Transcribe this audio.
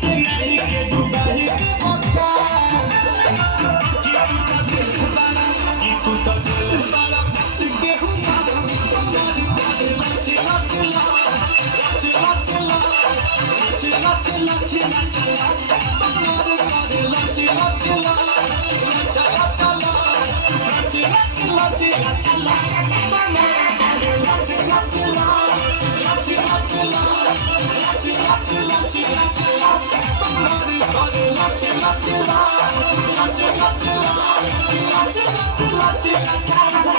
चेन्नई के दुबई के मक्का कि तू तो दिल बड़ा कस के हुआ तुम्हारी बात लच लच लच लच लच लच लच लच लच तुम्हारी बात लच लच लच लच लच लच लच लच लच तुम्हारी बात लच लच लच लच लच लच लच लच लच तुम्हारी बात लच लच लच लच लच लच लच